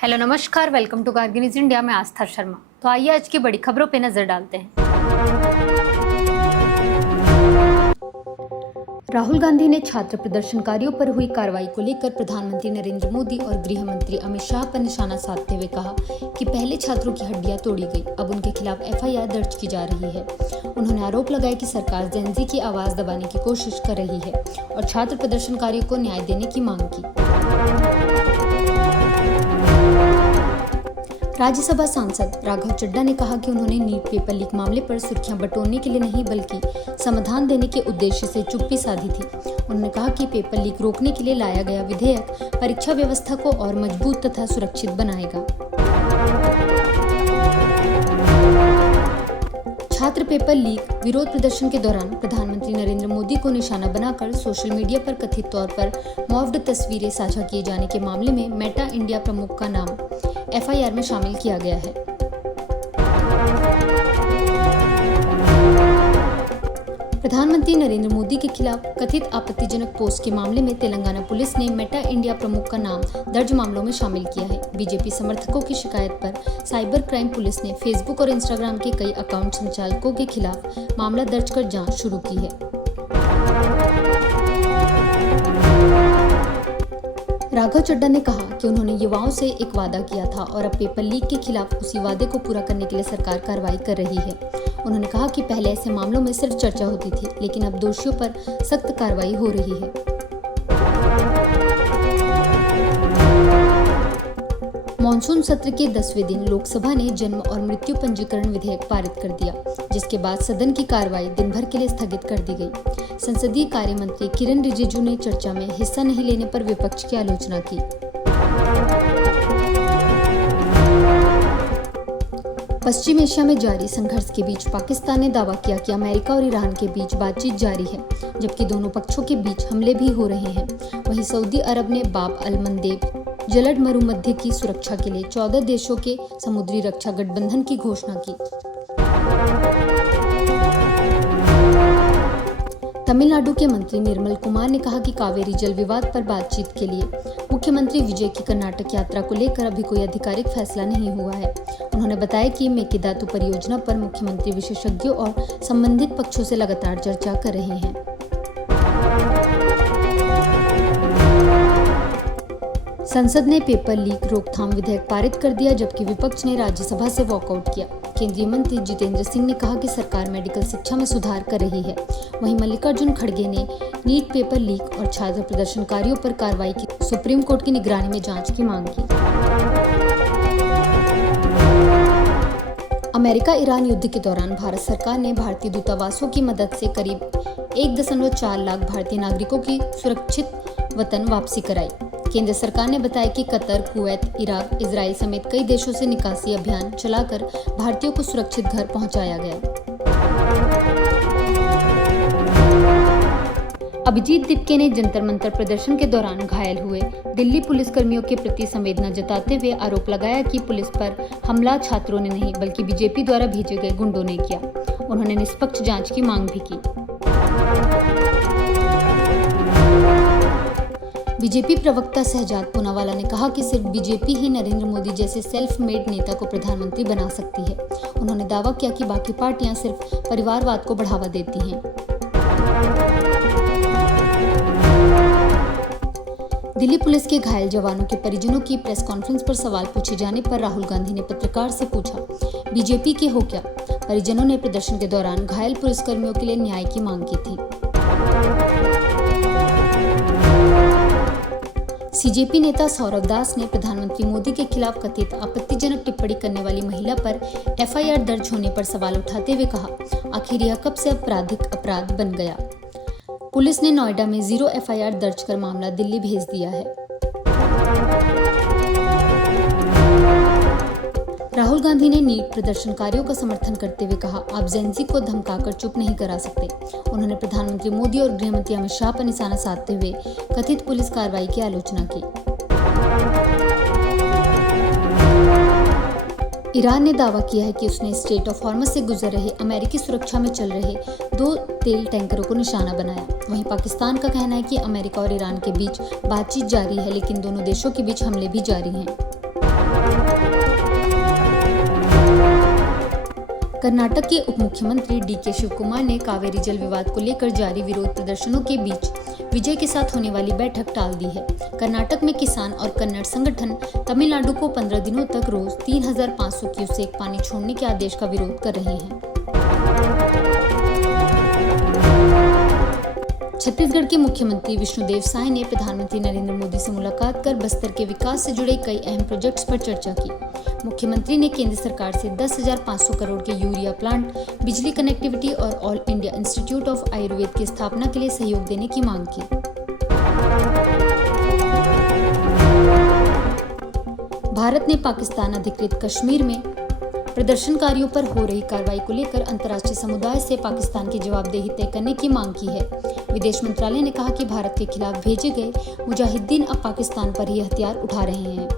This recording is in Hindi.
हेलो नमस्कार, welcome to Kargil news India में आस्था शर्मा। तो आइए आज की बड़ी खबरों पे नजर डालते हैं। राहुल गांधी ने छात्र प्रदर्शनकारियों पर हुई कार्रवाई को लेकर प्रधानमंत्री नरेंद्र मोदी और गृह मंत्री अमित शाह पर निशाना साधते हुए कहा कि पहले छात्रों की हड्डियां तोड़ी गई, अब उनके खिलाफ एफआईआर दर्ज की जा रही है। उन्होंने आरोप लगाया कि सरकार जेनजी की आवाज दबाने की कोशिश कर रही है और छात्र प्रदर्शनकारियों को न्याय देने की मांग की। राज्यसभा सांसद राघव चड्ढा ने कहा कि उन्होंने नीट पेपर लीक मामले पर सुर्खियां बटोरने के लिए नहीं बल्कि समाधान देने के उद्देश्य से चुप्पी साधी थी। उन्होंने कहा कि पेपर लीक रोकने के लिए लाया गया विधेयक परीक्षा व्यवस्था को और मजबूत तथा सुरक्षित बनाएगा। छात्र पेपर लीक विरोध प्रदर्शन के दौरान प्रधानमंत्री नरेंद्र मोदी को निशाना बनाकर सोशल मीडिया पर कथित तौर पर मॉर्फ्ड तस्वीरें साझा किए जाने के मामले में मेटा इंडिया प्रमुख का नाम एफआईआर में शामिल किया गया है। प्रधानमंत्री नरेंद्र मोदी के खिलाफ कथित आपत्तिजनक पोस्ट के मामले में तेलंगाना पुलिस ने मेटा इंडिया प्रमुख का नाम दर्ज मामलों में शामिल किया है। बीजेपी समर्थकों की शिकायत पर साइबर क्राइम पुलिस ने फेसबुक और इंस्टाग्राम के कई अकाउंट संचालकों के खिलाफ मामला दर्ज कर जांच शुरू की है। राघव चड्ढा ने कहा कि उन्होंने युवाओं से एक वादा किया था और अब पेपर लीक के खिलाफ उसी वादे को पूरा करने के लिए सरकार कार्रवाई कर रही है। उन्होंने कहा कि पहले ऐसे मामलों में सिर्फ चर्चा होती थी, लेकिन अब दोषियों पर सख्त कार्रवाई हो रही है। मॉनसून सत्र के 10वें दिन लोकसभा ने जन्म और मृत्यु पंजीकरण विधेयक पारित कर दिया, जिसके बाद सदन की कार्रवाई दिन भर के लिए स्थगित कर दी गई। संसदीय कार्य मंत्री किरण रिजिजू ने चर्चा में हिस्सा नहीं लेने पर विपक्ष की आलोचना की। पश्चिम एशिया में जारी संघर्ष के बीच पाकिस्तान ने दावा किया कि अमेरिका और ईरान के बीच बातचीत जारी है, जबकि दोनों पक्षों के बीच हमले भी हो रहे हैं। वहीं सऊदी अरब ने बाब अल मंदेब जलद मरुमध्य की सुरक्षा के लिए 14 देशों के समुद्री रक्षा गठबंधन की घोषणा की। तमिलनाडु के मंत्री निर्मल कुमार ने कहा कि कावेरी जल विवाद पर बातचीत के लिए मुख्यमंत्री विजय की कर्नाटक यात्रा को लेकर अभी कोई आधिकारिक फैसला नहीं हुआ है। उन्होंने बताया कि मेकेदातु परियोजना पर मुख्यमंत्री विशेषज्ञों और संबंधित पक्षों से लगातार चर्चा कर रहे हैं। संसद ने पेपर लीक रोकथाम विधेयक पारित कर दिया, जबकि विपक्ष ने राज्यसभा से वॉकआउट किया। केंद्रीय मंत्री जितेंद्र सिंह ने कहा कि सरकार मेडिकल शिक्षा में सुधार कर रही है। वहीं मल्लिकार्जुन खड़गे ने नीट पेपर लीक और छात्र प्रदर्शनकारियों पर कार्रवाई की सुप्रीम कोर्ट की निगरानी में जांच की मांग की। अमेरिका ईरान युद्ध के दौरान भारत सरकार ने भारतीय दूतावासों की मदद से करीब 1.4 लाख भारतीय नागरिकों की सुरक्षित वतन वापसी कराई। केंद्र सरकार ने बताया कि कतर, कुवैत, इराक, इजराइल समेत कई देशों से निकासी अभियान चलाकर भारतीयों को सुरक्षित घर पहुंचाया गया। अभिजीत दीपके ने जंतर मंतर प्रदर्शन के दौरान घायल हुए दिल्ली पुलिस कर्मियों के प्रति संवेदना जताते हुए आरोप लगाया कि पुलिस पर हमला छात्रों ने नहीं बल्कि बीजेपी द्वारा भेजे गए गुंडों ने किया। उन्होंने निष्पक्ष जांच की मांग भी की। बीजेपी प्रवक्ता शहजाद पूनावाला ने कहा कि सिर्फ बीजेपी ही नरेंद्र मोदी जैसे सेल्फ मेड नेता को प्रधानमंत्री बना सकती है। उन्होंने दावा किया कि बाकी पार्टियां सिर्फ परिवारवाद को बढ़ावा देती हैं। दिल्ली पुलिस के घायल जवानों के परिजनों की प्रेस कॉन्फ्रेंस पर सवाल पूछे जाने पर राहुल गांधी ने पत्रकार से पूछा, बीजेपी के हो क्या? परिजनों ने प्रदर्शन के दौरान घायल पुलिसकर्मियों के लिए न्याय की मांग की थी। सीजेपी नेता सौरव दास ने प्रधानमंत्री मोदी के खिलाफ कथित आपत्तिजनक टिप्पणी करने वाली महिला पर एफआईआर दर्ज होने पर सवाल उठाते हुए कहा, आखिर यह कब से आपराधिक अपराध बन गया? पुलिस ने नोएडा में 0 एफआईआर दर्ज कर मामला दिल्ली भेज दिया है। राहुल गांधी ने नीट प्रदर्शनकारियों का समर्थन करते हुए कहा, आप जेनजी को धमकाकर चुप नहीं करा सकते। उन्होंने प्रधानमंत्री मोदी और गृह मंत्री अमित शाह पर निशाना साधते हुए कथित पुलिस कार्रवाई की आलोचना की। ईरान ने दावा किया है कि उसने स्ट्रेट ऑफ हॉर्मज से गुजर रहे अमेरिकी सुरक्षा में चल रहे 2 तेल टैंकरों को निशाना बनाया। वहीं पाकिस्तान का कहना है कि अमेरिका और ईरान के बीच बातचीत जारी है, लेकिन दोनों देशों के बीच हमले भी जारी हैं। कर्नाटक के उप मुख्यमंत्री डीके शिवकुमार ने कावेरी जल विवाद को लेकर जारी विरोध प्रदर्शनों के बीच विजय के साथ होने वाली बैठक टाल दी है। कर्नाटक में किसान और कन्नड़ संगठन तमिलनाडु को 15 दिनों तक रोज 3,500 क्यूसेक पानी छोड़ने के आदेश का विरोध कर रहे हैं। छत्तीसगढ़ के मुख्यमंत्री विष्णुदेव साय ने प्रधानमंत्री नरेंद्र मोदी से मुलाकात कर बस्तर के विकास से जुड़े कई अहम प्रोजेक्ट्स पर चर्चा की। मुख्यमंत्री ने केंद्र सरकार से 10,500 करोड़ के यूरिया प्लांट, बिजली कनेक्टिविटी और all India institute of Ayurveda की स्थापना के लिए सहयोग देने की मांग की। भारत ने पाकिस्तान अधिकृत कश्मीर में प्रदर्शनकारियों पर हो रही कार्रवाई को लेकर अंतर्राष्ट्रीय समुदाय से पाकिस्तान की जवाबदेही तय करने की मांग की है। विदेश मंत्रालय ने कहा कि भारत के खिलाफ भेजे गए मुजाहिदीन अब पाकिस्तान पर ही हथियार उठा रहे हैं।